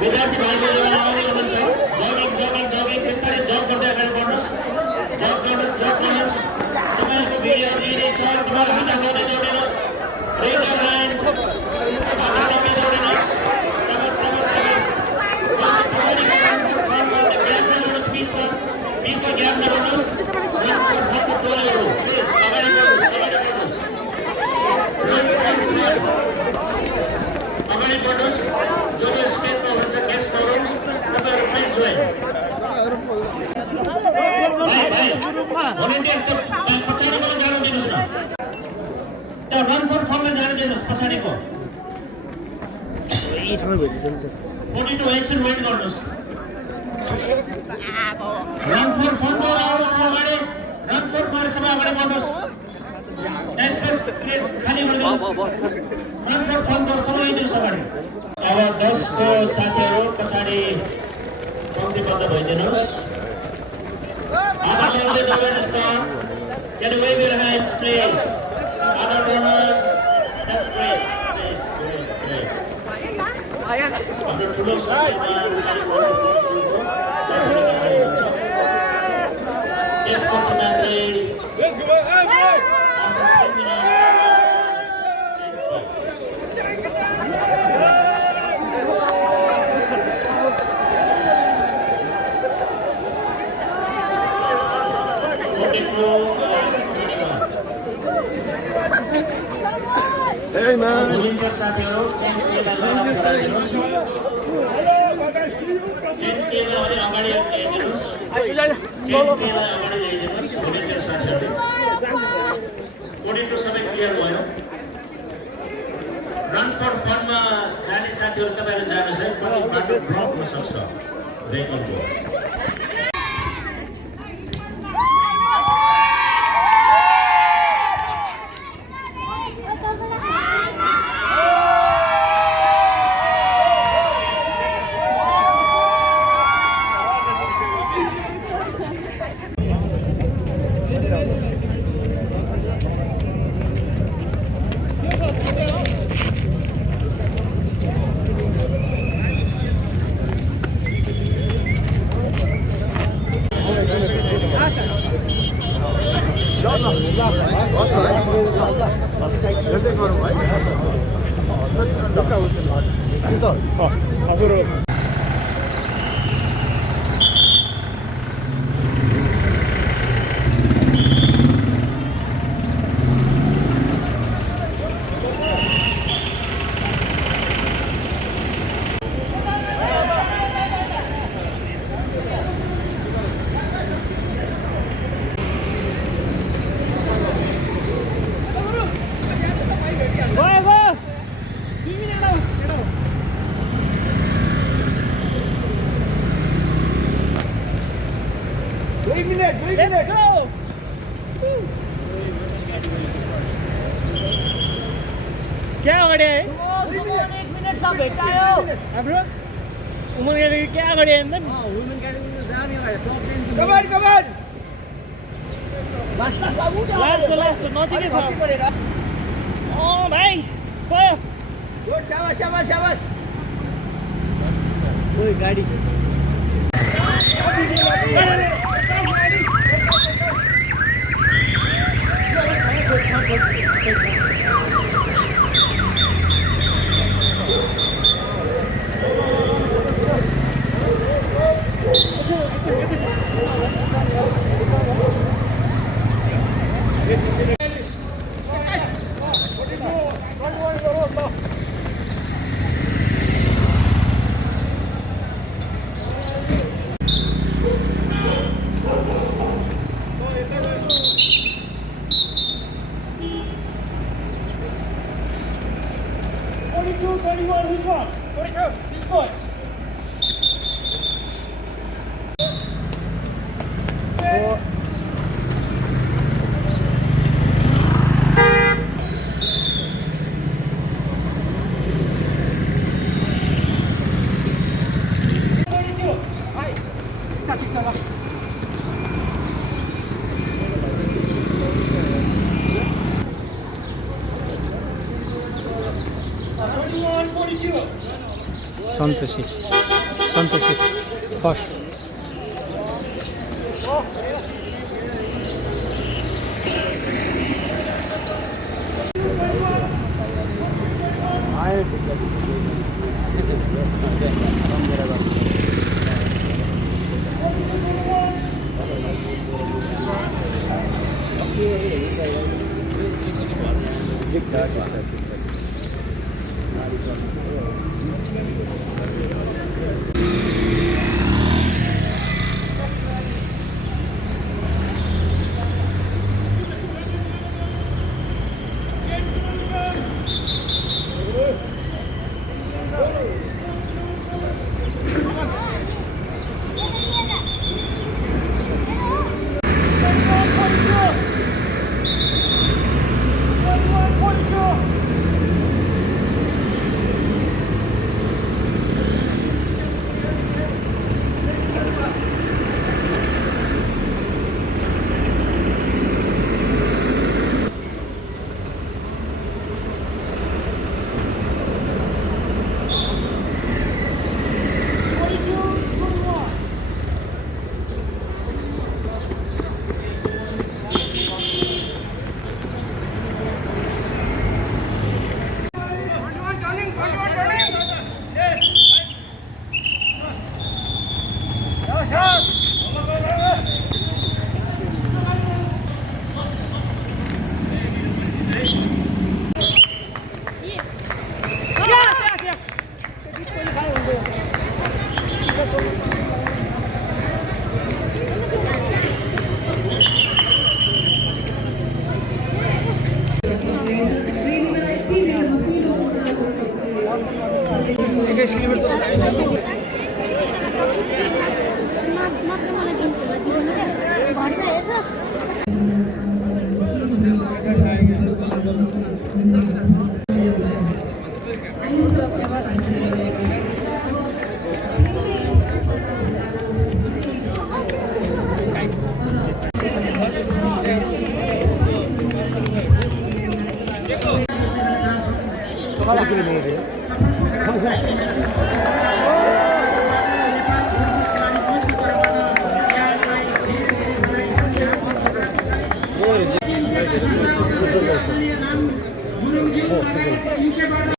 विद्यार्थी भाइ बहिनीहरु आउने हुनुहुन्छ जगिङ बिस्तारै जग गर्दै अगाडि बढ्नुस् जग गर्नुस् तपाईहरुको भिडियोहरु लिइदै छ तपाईहरु हात हल्लाउँदै दौडिनुस् रेज योर ह्यान्ड हात हल्लाउँदै दौडिनुस् ग्यापमा ल्याउनुस् बीचमा ग्यापमा ल्याउनुस् टोलीहरु प्लिज अगाडि बढ्नुस् जो जो स्टेजमा हुनुहुन्छ गेस्टहरु तपाईहरु प्लिज जोइन पछाडिबाट जानु दिनुस् न त्यो रन फर फर्ममा जानु दिनुस् पछाडिको 42 एक्सन वेट गर्नुस् रन फर फर्ममा अगाडि रन फर फर्ममा अगाडि बढ्नुस् स्पेस खाली गरिदिनुस् रन फर फर्ममा समाइदिनुस् अगाडि अब 10 को साथीहरु पछाडी पंक्तिबद्ध भइदिनुस् Other donors, can you wave your hands, please? Other donors, that's great. After Toulouse, yes, personally. Let's go. Hey man. Volunteer साथीहरु 10 के लागि गराइदिनुस् 10 के लागि अगाडि ल्याइदिनुस् 10 के लागि अगाडि ल्याइदिनुस् volunteer साथीहरु 42 सबै क्लियर भयो रन फर फनमा जाने साथीहरु तपाईहरु जानुस् है पछि बाटो ब्लक हुन सक्छ रेकर्डको Let's go! क्या गरे है? 1 मिनेट सब भेटायो हाम्रो उमन गाडी क्या गरे हैन नि वुमेन गाडी जाने भए टप 10 कमान लास्ट नजिकै छ ओ भाइ सय गुड शाबाश ओए गाडी सन्तोषी सन्तोषी फर्स्ट